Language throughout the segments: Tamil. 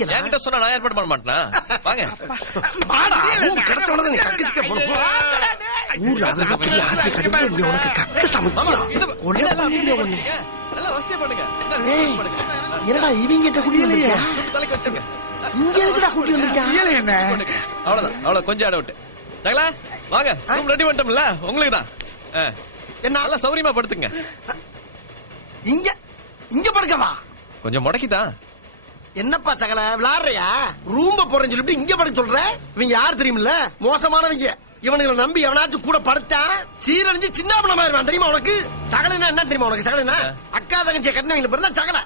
என்கிட்ட சொன்னா நான் ஏற்பாடு பண்ண மாட்டேனா? வாங்க வாடா. கிடைச்ச உடனே நீ கக்கிஸ்க போறப்போ ஊர்ல அதை பத்தி ஆசை கடுமையா நீ உனக்கு கக்க சமைச்சியா கொல்ல பண்ணிடுங்க உன்னை. நல்லா வசதி பண்ணுங்க. என்னடா இவங்க கிட்ட குடி இல்லையா? தலைக்கு வச்சுங்க. இங்க எதுக்குடா குடி வந்திருக்கா? என்ன அவ்வளவுதான் அவ்வளவு கொஞ்சம் ஆட விட்டு சகலா வாங்க ரூம் ரெடி பண்ணிட்டோம்ல உங்களுக்கு தான். என்ன நல்லா சௌரியமா படுத்துங்க. இங்க இங்க படுக்கவா? கொஞ்சம் முடக்கிதான். என்னப்பா சகல விளையாடுறியா? ரூம்ப போறேன்னு சொல்லிட்டு இங்க படுக்க சொல்ற? இவங்க யாரு தெரியுமில்ல? மோசமானவங்க. இவனுங்களை நம்பி எவனாச்சும் கூட படுத்தா சீரழிஞ்சு சின்ன பண்ணமாயிருவான் தெரியுமா உனக்கு? சகலனா என்ன தெரியுமா உனக்கு? சகலனா அக்கா தங்கச்சியை கட்டினவங்களை பிறந்தா சகல.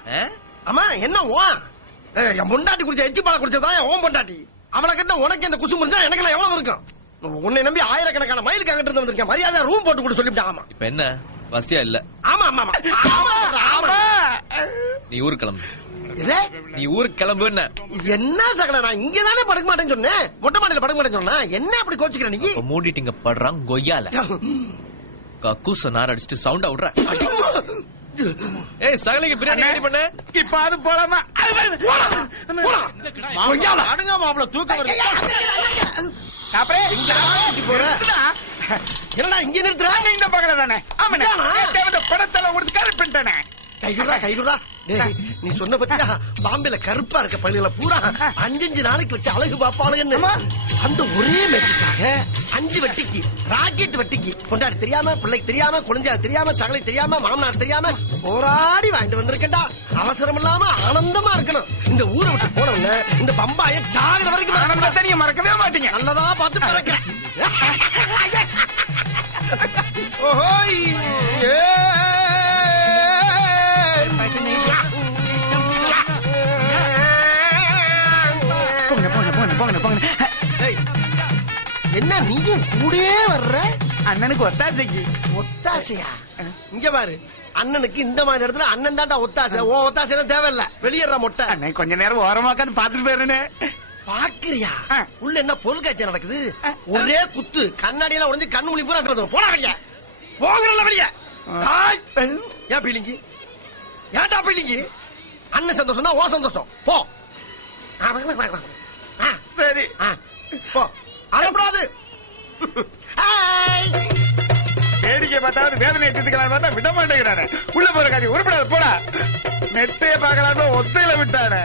ஆமா என்ன என் பொண்டாட்டி குடிச்ச எச்சி பாலை குடிச்சதான் ஓம் பொண்டாட்டி. அவளை கட்டின உனக்கு இந்த குசும்பு இருந்தா எனக்கு எல்லாம் எவ்வளவு இருக்கும்? உன்னை நம்பி ஆயிரக்கணக்கான மயிலுக்கு அங்கிட்டு இருந்து வந்திருக்கேன். மரியாதை ரூம் போட்டு கூட சொல்லிவிட்டேன். ஆமா இப்ப என்ன வசதியா இல்ல? ஆமா ஆமா ஆமா ஆமா. நீ ஊருக்கு கிளம்பு. நீ ஊருக்கு கிளம்பு. என்ன சகல நான் இங்கதானே படுக்க மாட்டேன்னு சொன்னேன். மொட்டை மாடியில படுக்க மாட்டேன்னு சொன்னா என்ன அப்படி கோச்சுக்கிற நீ? மூடிட்டிங்க படுறான் கொய்யால கக்கூச நார் அடிச்சுட்டு சவுண்டா விடுற. ஏய் சகலைக்கு பிரியாணி ரெடி பண்ணு. இப்ப அது போலாமா? அடுங்க மாப்பிள தூக்கம் வருது. என்னடா இங்க நிறுத்துற? இந்த பக்கத்துல தானே படத்தெல்லாம் கொடுத்து கருப்பிட்டானே. கைகுடா கைகுடா. நீ சொன்ன பத்தியா பாம்பேல கருப்பா இருக்க பள்ளியில பூரா 5 நாளைக்கு வச்சு அழகு பாப்பாளுன்னு அந்த ஒரே மேட்சுக்காக 5 வட்டிக்கு ராக்கெட் வட்டிக்கு கொண்டாடி தெரியாம பிள்ளைக்கு தெரியாம குழந்தையா தெரியாம சகலை தெரியாம மாமனார் தெரியாம போராடி வாங்கிட்டு வந்திருக்கேன்டா. அவசரம் இல்லாம ஆனந்தமா இருக்கணும். இந்த ஊரை விட்டு போனவங்க இந்த பம்பாய சாகிற வரைக்கும் ஆனந்தத்தை நீங்க மறக்கவே மாட்டீங்க. நல்லதா பார்த்து பறக்கிறேன். ஓஹோய் என்ன நீயும் கூடயே வர்ற? அண்ணனுக்கு ஒத்தாசைக்கு. ஒத்தாசையா? இங்க பாரு அண்ணனுக்கு இந்த மாதிரி இடத்துல அண்ணன் தாண்டா ஒத்தாசை. ஓ ஒத்தாசை தேவையில்ல. வெளியேற மொட்டை. அண்ணன் கொஞ்ச நேரம் ஓரமாக்கான்னு பாத்துட்டு போயிருந்தே. பாக்குறியா உள்ள என்ன பொருள் காட்சி நடக்குது? ஒரே குத்து கண்ணாடி எல்லாம் உடஞ்சு கண்ணு முழி பூரா போனா வெளிய போகிறல்ல வெளிய. ஏன் பீலிங்கி? ஏன்டா பீலிங்கி? அண்ணன் சந்தோஷம் தான் ஓ சந்தோஷம். போ சரி போ. அழப்படாது. வேடிக்கை பார்த்தாவது வேதனை எடுத்துக்கலாம் பார்த்தா விட மாட்டேங்கிறானே. உள்ள போற காரியம் உருப்படாது போடா. நெத்தைய பாக்கலான்னு ஒத்தையில விட்டானே.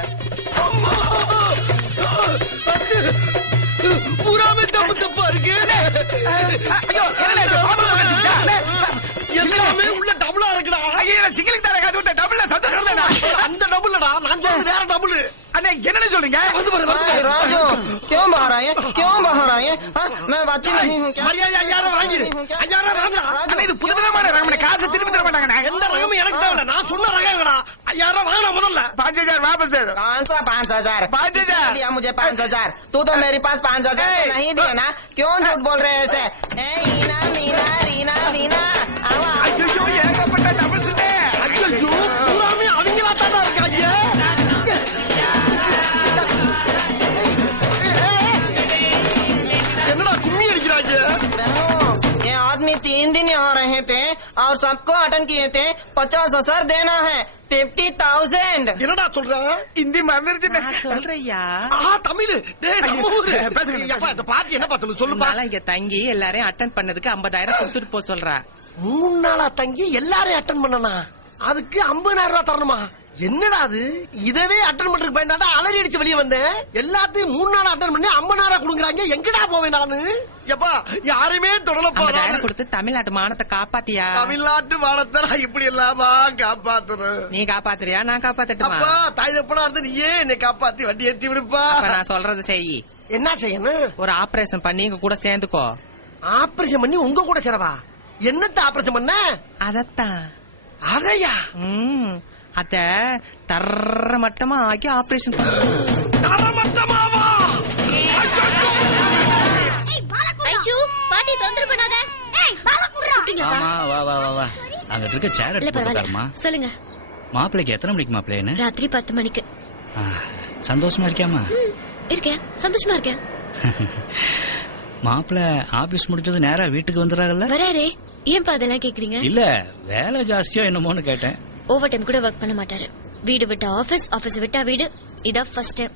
பூராமே தப்பு தப்பா இருக்கு. எல்லாமே உள்ள டபுளா இருக்குடா. சிங்கிளுக்கு தானே காட்டு விட்ட டபுள்ல சந்தோஷம் தானே. அந்த டபுள்டா நான் சொல்றது வேற டபுள். அண்ணே என்னன்னு சொல்றீங்க? राजू क्यों बाहर आए? क्यों बाहर आए? मैं बच्ची नहीं हूँ क्या? இது புதுவிதமான ரகம். காசு திருப்பி தர மாட்டாங்க. எந்த ரகமும் எனக்கு தேவை. நான் சொன்ன ரகங்களா 5000 வாங்கினா முதல்ல 5000 वापस दे दो. कौन सा 5000? 5000 दिया मुझे 5000. तू तो मेरे पास 5000 नहीं दिया ना. क्यों झूठ बोल रहे ऐसे? हीना मीना रीना वीना ஐயோ ஏகப்பட்ட டபுள்ஸ். ஐயோ பூராமே அவங்களா தாண்டா இருக்காங்க. என்னடா கும்மி அடிக்கிறாங்க? ये आदमी 3 दिन यहाँ रहे थे और सबको अटेंड किए थे. 50,000 देना है. 50,000. என்னடா சொல்றாங்க? இந்தி மறந்துருச்சுன்னு சொல்றையா? தமிழ். டேய் நம்ம ஊரு. பேசுங்க. அப்பா இந்த பாட்டி என்னப்பா சொல்லுப்பா. நாளா இங்க தங்கி எல்லாரையும் அட்டென்ட் பண்ணதுக்கு 50,000 கொடுத்துட்டு போ சொல்றா. 3 நாளா தங்கி எல்லாரையும் அட்டன் பண்ணனா அதுக்கு 50,000 ரூபாய் தரணுமா? என்னடா அது? இதவே அட்டன் பண்றதுக்கு பயந்தாண்டா அலறி அடிச்சு வெளியே வந்தேன். எல்லாத்தையும் 3 நாள் அட்டன் பண்ணி 50,000 கொடுக்குறாங்க. எங்கடா போவேன் நானு? எப்பா யாருமே தொடலப்பா. 50,000 கொடுத்து தமிழ்நாட்டு மானத்தை காப்பாத்தியா? தமிழ்நாட்டு மானத்தை இப்படி எல்லாமா காப்பாத்துறேன். நீ காப்பாத்துறியா நான் காப்பாத்தட்டுமா? அப்பா தாய் தப்பனா இருந்து நீயே என்னை காப்பாத்தி வண்டி ஏத்தி விடுப்பா. அப்ப நான் சொல்றது செய். என்ன செய்யணும்? ஒரு ஆபரேஷன் பண்ணி இங்க கூட சேர்ந்துக்கோ. ஆபரேஷன் பண்ணி உங்க கூட சேரவா? என்னத்த ஆபரேஷன் பண்ண? அதத்தான். அதையா? அத தர மட்டமா ஆக்கி ஆபரேஷன் பண்ணு. தரமட்டமாவா? ஐஷு பாட்டி தொந்தரவு பண்ணாத. ஏய் பால குடுறா. ஆமா வா வா வா வா. அங்க இருக்க சேர் எடுத்து போட்டுக்காரமா. சொல்லுங்க. மாப்பிளைக்கு எத்தனை மணிக்கு மாப்பிளைன்னு? ராத்திரி 10 மணிக்கு. சந்தோஷமா இருக்கியாமா? இருக்கேன் சந்தோஷமா இருக்கேன். மாப்பிள்ள ஆபீஸ் முடிச்சது நேரா வீட்டுக்கு வந்துறாங்கல்ல? வராரே. ஏன் அதெல்லாம் கேக்குறீங்க? இல்ல வேலை ஜாஸ்தியா என்னமோன்னு கேட்டேன். ஓவர் டைம் கூட ஒர்க் பண்ண மாட்டாரு. வீடு விட்டா ஆபீஸ், ஆபீஸ் விட்டா வீடு. இதான் ஃபர்ஸ்ட் டைம்.